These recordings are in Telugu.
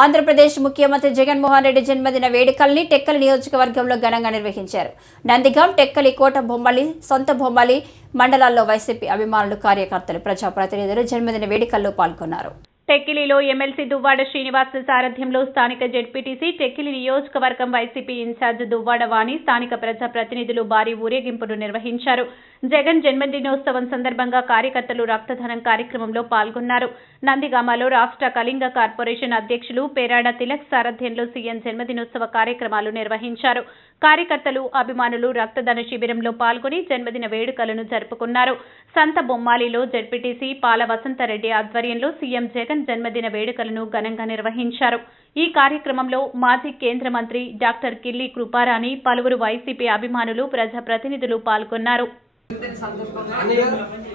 ఆంధ్రప్రదేశ్ ముఖ్యమంత్రి జగన్మోహన్ రెడ్డి జన్మదిన వేడుకల్ని టెక్కలి నియోజకవర్గంలో ఘనంగా నిర్వహించారు. నందిగాం టెక్కలి కోట బొమ్మలి సొంత బొమ్మలి మండలాల్లో వైసీపీ అభిమానులు కార్యకర్తలు ప్రజాప్రతినిధులు జన్మదిన వేడుకల్లో పాల్గొన్నారు. టెక్కిలిలో ఎమ్మెల్సీ దువ్వాడ శ్రీనివాస్ సారథ్యంలో స్థానిక జెడ్పీటీసీ టెక్కిలి నియోజకవర్గం వైసీపీ ఇన్ఛార్జ్ దువ్వాడ వాణి స్థానిక ప్రజా ప్రతినిధులు భారీ ఊరేగింపును నిర్వహించారు. జగన్ జన్మదినోత్సవం సందర్భంగా కార్యకర్తలు రక్తదానం కార్యక్రమంలో పాల్గొన్నారు. నందిగామలో రాష్ట్ర కళింగ కార్పొరేషన్ అధ్యక్షులు పేరాడ తిలక్ సారథ్యంలో సీఎం జన్మదినోత్సవ కార్యక్రమాలు నిర్వహించారు. కార్యకర్తలు అభిమానులు రక్తదాన శిబిరంలో పాల్గొని జన్మదిన వేడుకలను జరుపుకున్నారు. సంత బొమ్మాలిలో జెడ్పీటీసీ పాల వసంతరెడ్డి ఆధ్వర్యంలో సీఎం జగన్ జన్మదిన వేడుకలను ఘనంగా నిర్వహించారు. ఈ కార్యక్రమంలో మాజీ కేంద్ర మంత్రి డాక్టర్ కిల్లి కృపారాణి పలువురు వైసీపీ అభిమానులు ప్రజాప్రతినిధులు పాల్గొన్నారు.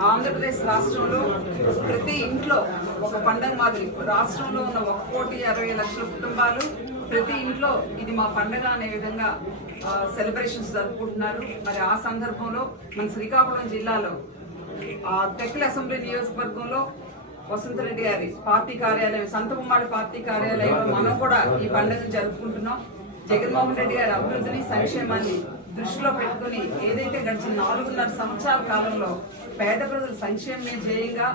ఆంధ్రప్రదేశ్ రాష్ట్రంలో ప్రతి ఇంట్లో ఒక పండగ మాదిరి రాష్ట్రంలో ఉన్న ఒక కోటి అరవై లక్షల కుటుంబాలు ప్రతి ఇంట్లో ఇది మా పండగ అనే విధంగా సెలబ్రేషన్స్ జరుపుకుంటున్నారు. మరి ఆ సందర్భంలో మన శ్రీకాకుళం జిల్లాలో ఆ టెక్కలి అసెంబ్లీ నియోజకవర్గంలో వసంతరెడ్డి గారి పార్టీ కార్యాలయం సంతకుమారి పార్టీ కార్యాలయంలో మనం కూడా ఈ పండుగను జరుపుకుంటున్నాం. జగన్మోహన్ రెడ్డి గారి అభివృద్ధిని సంక్షేమాన్ని దృష్టిలో పెట్టుకుని ఏదైతే గడిచిన నాలుగున్నర సంవత్సరాల కాలంలో పేద ప్రజల సంక్షేమమే ధ్యేయంగా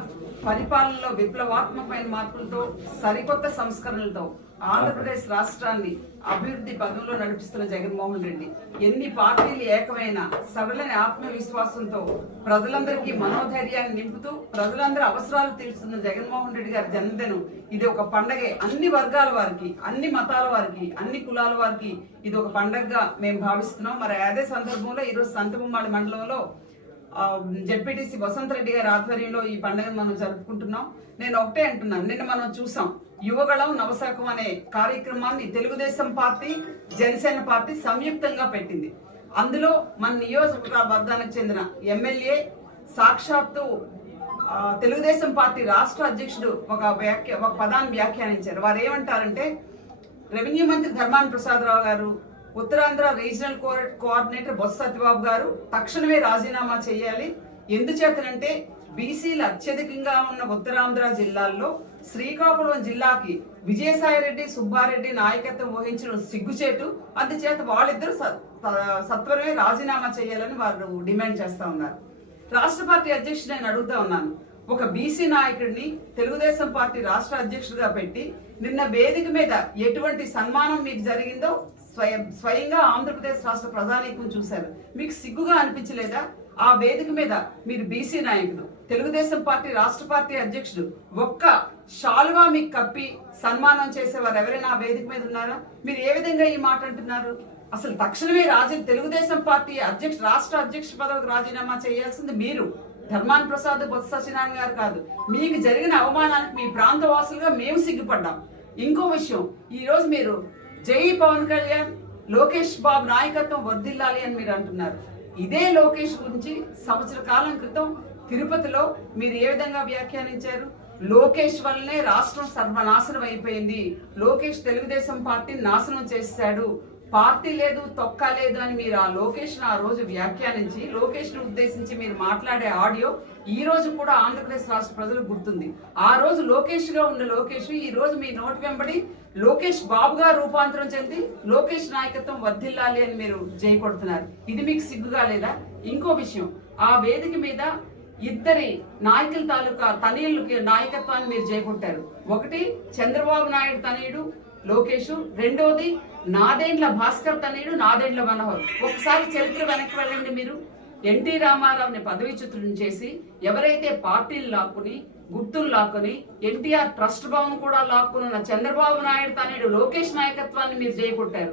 పరిపాలనలో విప్లవాత్మకమైన మార్పులతో సరికొత్త సంస్కరణలతో ఆంధ్రప్రదేశ్ రాష్ట్రాన్ని అభివృద్ధి పదంలో నడిపిస్తున్న జగన్మోహన్ రెడ్డి. ఎన్ని పార్టీలు ఏకమైన సడలని ఆత్మవిశ్వాసంతో ప్రజలందరికీ మనోధైర్యాన్ని నింపుతూ ప్రజలందరి అవసరాలు తీరుస్తున్న జగన్మోహన్ రెడ్డి గారి జన్మదినం. ఇది ఒక పండగే. అన్ని వర్గాల వారికి అన్ని మతాల వారికి అన్ని కులాల వారికి ఇది ఒక పండగగా మేము భావిస్తున్నాం. మరి అదే సందర్భంలో ఈరోజు సంతబొమ్మాడి మండలంలో జడ్పీటీసీ వసంత్ రెడ్డి గారి ఆధ్వర్యంలో ఈ పండుగను మనం జరుపుకుంటున్నాం. నేను ఒకటే అంటున్నాను. నిన్న మనం చూసాం. యువగళం నవశాఖం అనే కార్యక్రమాన్ని తెలుగుదేశం పార్టీ జనసేన పార్టీ సంయుక్తంగా పెట్టింది. అందులో మన నియోజకవర్గానికి చెందిన ఎమ్మెల్యే సాక్షాత్తు తెలుగుదేశం పార్టీ రాష్ట్ర అధ్యక్షుడు ఒక వ్యాఖ్య ఒక పదాన్ని వ్యాఖ్యానించారు. వారు ఏమంటారంటే రెవెన్యూ మంత్రి ధర్మాన ప్రసాదరావు గారు ఉత్తరాంధ్ర రీజనల్ కోఆర్డినేటర్ బొత్స సత్యబాబు గారు తక్షణమే రాజీనామా చేయాలి. ఎందుచేతనంటే బీసీలు అత్యధికంగా ఉన్న ఉత్తరాంధ్ర జిల్లాల్లో శ్రీకాకుళం జిల్లాకి విజయసాయిరెడ్డి సుబ్బారెడ్డి నాయకత్వం వహించిన సిగ్గుచేటు. అందుచేత వాళ్ళిద్దరూ సత్వరమే రాజీనామా చేయాలని వారు డిమాండ్ చేస్తా ఉన్నారు. రాష్ట్ర పార్టీ అధ్యక్షుడు నేను అడుగుతా ఉన్నాను. ఒక బీసీ నాయకుడిని తెలుగుదేశం పార్టీ రాష్ట్ర అధ్యక్షుడిగా పెట్టి నిన్న వేదిక మీద ఎటువంటి సన్మానం మీకు జరిగిందో స్వయం స్వయంగా ఆంధ్రప్రదేశ్ రాష్ట్ర ప్రజానీకం చూశారు. మీకు సిగ్గుగా అనిపించలేదా? ఆ వేదిక మీద మీరు బీసీ నాయకుడు తెలుగుదేశం పార్టీ రాష్ట్ర పార్టీ అధ్యక్షుడు ఒక్క షాలువా మీకు కప్పి సన్మానం చేసేవారు ఎవరైనా వేదిక మీద ఉన్నారా? మీరు ఏ విధంగా ఈ మాట అంటున్నారు? అసలు తక్షణమే రాజీ తెలుగుదేశం పార్టీ అధ్యక్ష రాష్ట్ర అధ్యక్ష పదవికి రాజీనామా చేయాల్సింది మీరు. ధర్మాన్ ప్రసాద్ బొత్స సత్యనారాయణ గారు కాదు. మీకు జరిగిన అవమానానికి మీ ప్రాంత వాసులుగా మేము సిగ్గుపడ్డాం. ఇంకో విషయం ఈరోజు మీరు జై పవన్ కళ్యాణ్ లోకేష్ బాబు నాయకత్వం వర్ధిల్లాలి అని మీరు అంటున్నారు. ఇదే లోకేష్ గురించి సంవత్సర కాలం క్రితం తిరుపతిలో మీరు ఏ విధంగా వ్యాఖ్యానించారు? లోకేష్ వల్లనే రాష్ట్రం సర్వనాశనం అయిపోయింది. లోకేష్ తెలుగుదేశం పార్టీని నాశనం చేశాడు. పార్టీ లేదు తొక్క లేదు అని మీరు ఆ లోకేష్ ఆ రోజు వ్యాఖ్యానించి లోకేష్ను ఉద్దేశించి మీరు మాట్లాడే ఆడియో ఈ రోజు కూడా ఆంధ్రప్రదేశ్ రాష్ట్ర ప్రజలు గుర్తుంది. ఆ రోజు లోకేష్గా ఉన్న లోకేష్ ఈ రోజు మీ నోటి వెంబడి లోకేష్ బాబుగా రూపాంతరం చెంది లోకేష్ నాయకత్వం వర్ధిల్లాలి అని మీరు జయకొడుతున్నారు ఇది మీకు సిగ్గుగా లేదా? ఇంకో విషయం ఆ వేదిక మీద ఇద్దరి నాయకుల తాలూకా తనయులకి నాయకత్వాన్ని మీరు చేపట్టారు. ఒకటి చంద్రబాబు నాయుడు తనయుడు లోకేష్. రెండోది నాదేండ్ల భాస్కర్ తనయుడు నాదేండ్ల మనోహర్. ఒకసారి చరిత్ర వెనక్కి వెళ్ళండి మీరు. ఎన్టీ రామారావుని పదవీచ్యుతులను చేసి ఎవరైతే పార్టీలు లాక్కుని గుర్తులు లాక్కుని ఎన్టీఆర్ ట్రస్ట్ భవన్ కూడా లాక్కున్న చంద్రబాబు నాయుడు తనయుడు లోకేష్ నాయకత్వాన్ని మీరు చేపట్టారు.